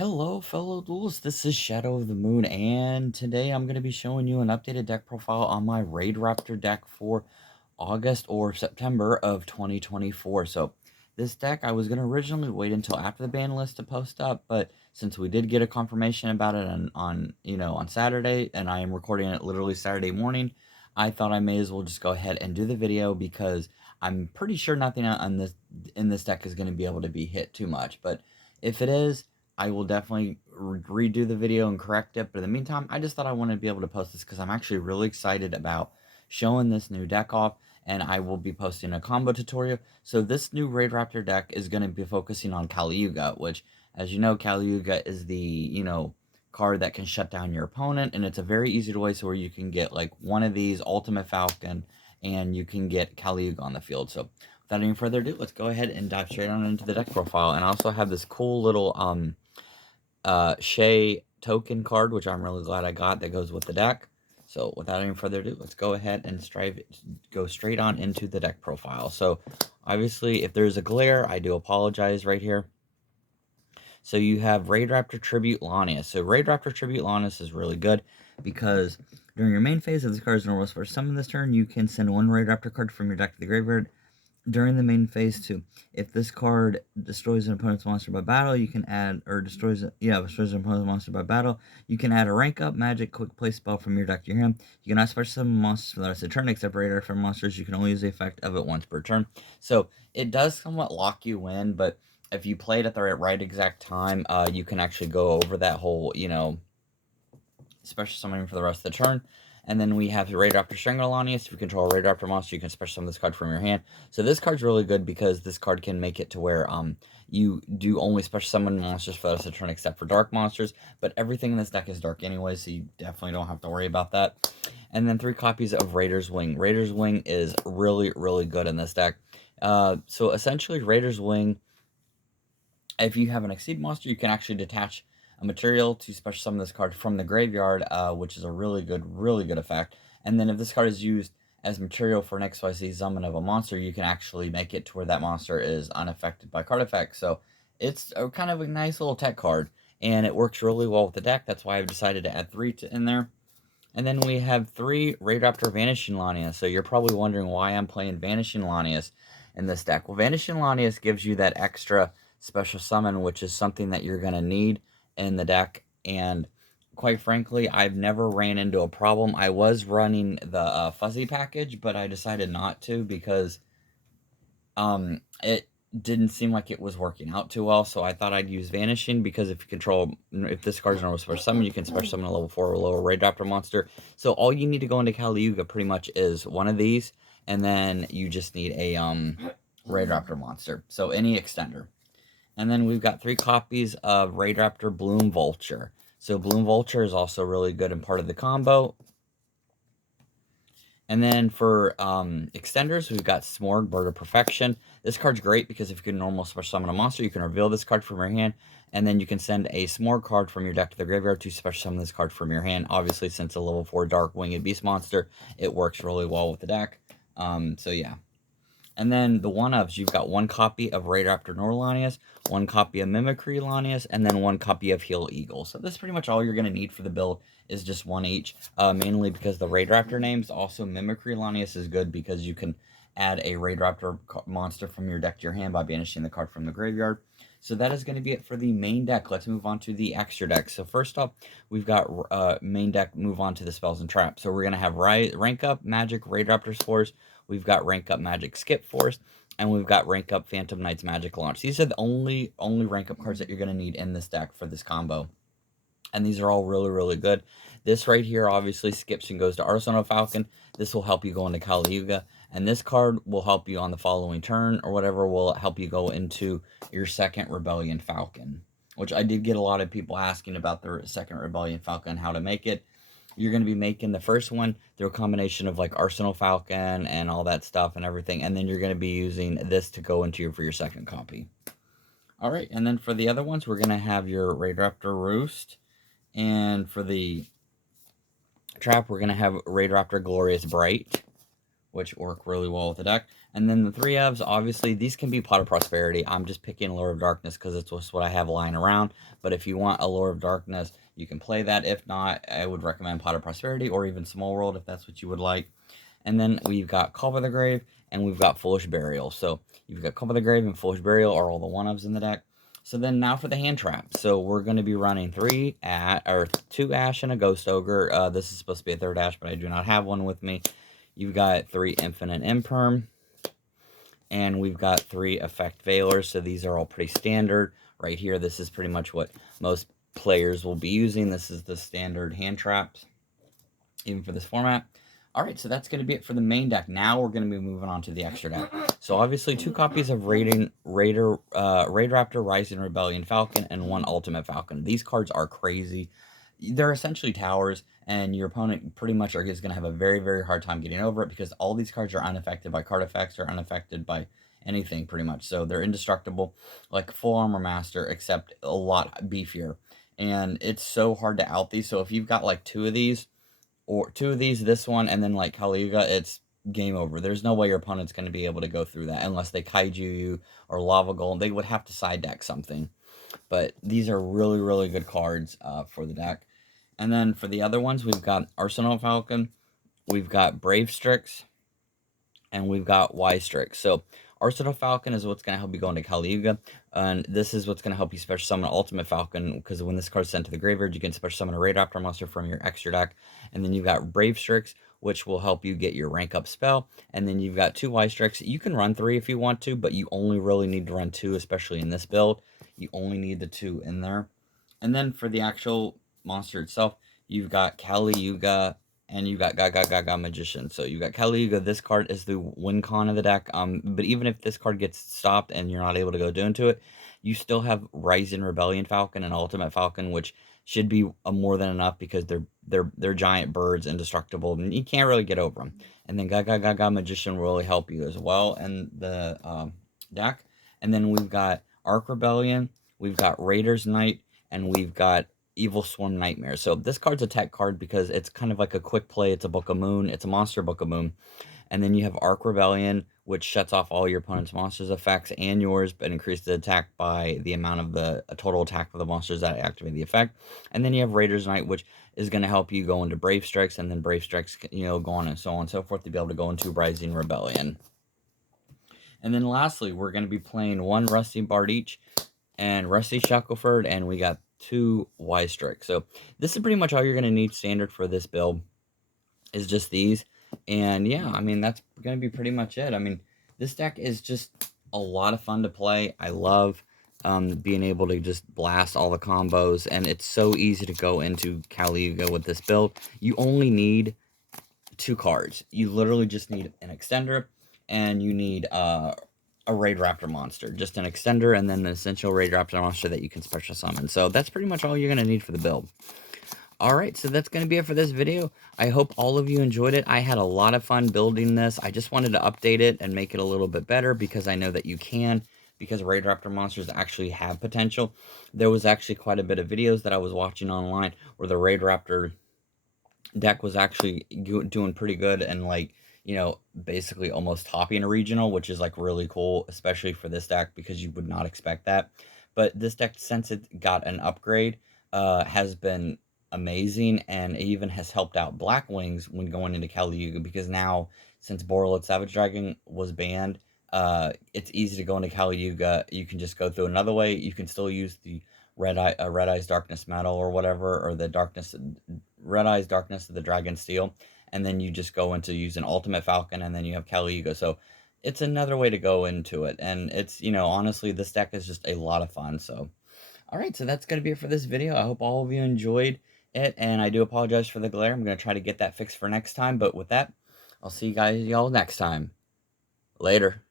Hello, fellow duels. This is Shadow of the Moon, and today I'm going to be showing you an updated deck profile on my Raidraptor deck for August or September of 2024. So, this deck, I was going to originally wait until after the ban list to post up, but since we did get a confirmation about it on Saturday, and I am recording it literally Saturday morning, I thought I may as well just go ahead and do the video because I'm pretty sure nothing on this in this deck is going to be able to be hit too much. But if it is, I will definitely redo the video and correct it. But in the meantime, I just thought I wanted to be able to post this because I'm actually really excited about showing this new deck off. And I will be posting a combo tutorial. So this new Raidraptor deck is going to be focusing on Kali-Yuga, which, as you know, Kali-Yuga is the, card that can shut down your opponent. And it's a very easy way so where you can get like one of these, Ultimate Falcon, and you can get Kali-Yuga on the field. So without any further ado, let's go ahead and dive straight on into the deck profile. And I also have this cool little Shay token card, which I'm really glad I got, that goes with the deck. So without any further ado, let's go ahead and go straight on into the deck profile. So obviously, if there's a glare, I do apologize right here. So you have Raidraptor Tribute Lanius. So Raidraptor Tribute Lanius is really good because during your main phase, if this card is normal for summon this turn, you can send one Raidraptor card from your deck to the graveyard. During the main phase 2, if this card destroys an opponent's monster by battle, you can add, or destroys an opponent's monster by battle, you can add a rank up magic quick play spell from your deck to your hand. You cannot special summon monsters for the rest of the turn, except Radar for monsters. You can only use the effect of it once per turn. So it does somewhat lock you in, but if you play it at the right exact time, you can actually go over that whole, special summoning for the rest of the turn. And then we have the Raidraptor Strangulonius. If you control a Raidraptor monster, you can special summon this card from your hand. So this card's really good because this card can make it to where you do only special summon monsters for the rest of the turn except for dark monsters. But everything in this deck is dark anyway, so you definitely don't have to worry about that. And then 3 copies of Raider's Wing. Raider's Wing is really, really good in this deck. So essentially, Raider's Wing, if you have an Exceed monster, you can actually detach a material to special summon this card from the graveyard, which is a really good effect. And then if this card is used as material for an XYZ summon of a monster, you can actually make it to where that monster is unaffected by card effects. So it's kind of a nice little tech card, and it works really well with the deck. That's why I've decided to add 3 in there. And then we have 3 Raidraptor Vanishing Lanius. So you're probably wondering why I'm playing Vanishing Lanius in this deck. Well, Vanishing Lanius gives you that extra special summon, which is something that you're going to need in the deck. And quite frankly, I've never ran into a problem. I was running the fuzzy package, but I decided not to because it didn't seem like it was working out too well. So I thought I'd use Vanishing because if this card's normal special summon, you can special summon a level 4 or lower Raidraptor monster. So all you need to go into Kali-Yuga pretty much is one of these, and then you just need a Raidraptor monster. So any extender. And then we've got 3 copies of Raidraptor Bloom Vulture. So Bloom Vulture is also really good and part of the combo. And then for extenders, we've got Smorg, Bird of Perfection. This card's great because if you can normal special summon a monster, you can reveal this card from your hand, and then you can send a Smorg card from your deck to the graveyard to special summon this card from your hand. Obviously, since a level 4 Dark Winged Beast monster, it works really well with the deck. So yeah. And then the one-ofs, you've got 1 copy of Raidraptor Norlanius, 1 copy of Mimicry Lanius, and then 1 copy of Heal Eagle. So this is pretty much all you're going to need for the build, is just 1 each, mainly because the Raidraptor names. Also, Mimicry Lanius is good because you can add a Raidraptor monster from your deck to your hand by banishing the card from the graveyard. So that is going to be it for the main deck. Let's move on to the extra deck. So first up, we've got main deck, move on to the spells and traps. So we're going to have rank up Magic Raidraptor Force. We've got rank up Magic Skip Force, and we've got rank up Phantom Knight's Magic Launch. These are the only rank up cards that you're going to need in this deck for this combo. And these are all really, really good. This right here obviously skips and goes to Arsenal Falcon. This will help you go into Kali-Yuga. And this card will help you on the following turn, or whatever will help you go into your second Rebellion Falcon. Which I did get a lot of people asking about the second Rebellion Falcon, how to make it. You're going to be making the first one through a combination of like Arsenal Falcon and all that stuff and everything. And then you're going to be using this to go into for your second copy. All right. And then for the other ones, we're going to have your Raidraptor Roost. And for the trap, we're going to have Raidraptor Glorious Bright. which work really well with the deck. And then the 3 Evs, obviously, these can be Pot of Prosperity. I'm just picking Lure of Darkness because it's just what I have lying around. But if you want a Lure of Darkness, you can play that. If not, I would recommend Pot of Prosperity or even Small World if that's what you would like. And then we've got Call by the Grave and we've got Foolish Burial. So you've got Call by the Grave and Foolish Burial are all the 1-ofs in the deck. So then now for the hand trap. So we're going to be running 2 Ash and a Ghost Ogre. This is supposed to be a 3rd Ash, but I do not have one with me. You've got 3 Infinite Imperm. And we've got 3 Effect Veilers. So these are all pretty standard. Right here, this is pretty much what most players will be using. This is the standard hand traps, even for this format. All right, so that's going to be it for the main deck. Now we're going to be moving on to the extra deck. So obviously 2 copies of Raidraptor, Rising Rebellion Falcon, and 1 Ultimate Falcon. These cards are crazy. They're essentially towers, and your opponent pretty much is going to have a very, very hard time getting over it because all these cards are unaffected by card effects or unaffected by anything pretty much. So they're indestructible, like Full Armor Master, except a lot beefier. And it's so hard to out these. So if you've got like 2 of these, or 2 of these, this one, and then like Kali Yuga, it's game over. There's no way your opponent's going to be able to go through that unless they Kaiju you or Lava Golem. They would have to side deck something. But these are really, really good cards for the deck. And then for the other ones, we've got Arsenal Falcon, we've got Brave Strix, and we've got Y Strix. So Arsenal Falcon is what's going to help you go into Kali Yuga, and this is what's going to help you special summon Ultimate Falcon, because when this card's sent to the graveyard, you can special summon a Raidraptor monster from your extra deck. And then you've got Brave Strix, which will help you get your rank up spell. And then you've got 2 Y Strix. You can run 3 if you want to, but you only really need to run 2, especially in this build. You only need the 2 in there. And then for the actual monster itself, you've got Kali Yuga, and you got Gaga Magician. So you got Kali Yuga. This card is the win con of the deck. But even if this card gets stopped and you're not able to go into it, you still have Rising Rebellion Falcon and Ultimate Falcon, which should be more than enough because they're giant birds, indestructible, and you can't really get over them. And then Gaga Magician will really help you as well in the deck. And then we've got Arc Rebellion, we've got Raiders Knight, and we've got Evil Swarm Nightmare. So this card's a tech card because it's kind of like a quick play. It's a Book of Moon. It's a monster Book of Moon. And then you have Arc Rebellion, which shuts off all your opponent's monsters' effects and yours, but increases the attack by the amount of the total attack of the monsters that activate the effect. And then you have Raiders Knight, which is going to help you go into Brave Strix, and then Brave Strix, go on and so on and so forth to be able to go into Rising Rebellion. And then lastly, we're going to be playing 1 Rusty Bard each, and Rusty Shackleford, and we got 2 Y Strix. So this is pretty much all you're going to need standard for this build, is just these. And yeah, I mean, that's going to be pretty much it. I mean, this deck is just a lot of fun to play. I love being able to just blast all the combos, and it's so easy to go into Kali Yuga with this build. You only need 2 cards. You literally just need an extender, and you need a Raidraptor monster. Just an extender, and then an essential Raidraptor monster that you can special summon. So that's pretty much all you're going to need for the build. Alright, so that's going to be it for this video. I hope all of you enjoyed it. I had a lot of fun building this. I just wanted to update it and make it a little bit better because I know that you can, because Raidraptor monsters actually have potential. There was actually quite a bit of videos that I was watching online where the Raidraptor deck was actually doing pretty good and, like, basically almost topping a regional, which is like really cool, especially for this deck because you would not expect that. But this deck, since it got an upgrade, has been amazing, and it even has helped out Black Wings when going into Kali Yuga, because now, since Borreload Savage Dragon was banned, it's easy to go into Kali Yuga. You can just go through another way. You can still use the Red Eye's Darkness Metal or whatever, or the Red Eye's Darkness of the Dragon Steel, and then you just go into use an Ultimate Falcon, and then you have Kali Yuga. So it's another way to go into it, and it's, honestly, this deck is just a lot of fun. So alright, so that's going to be it for this video. I hope all of you enjoyed it, and I do apologize for the glare. I'm going to try to get that fixed for next time, but with that, I'll see y'all next time. Later.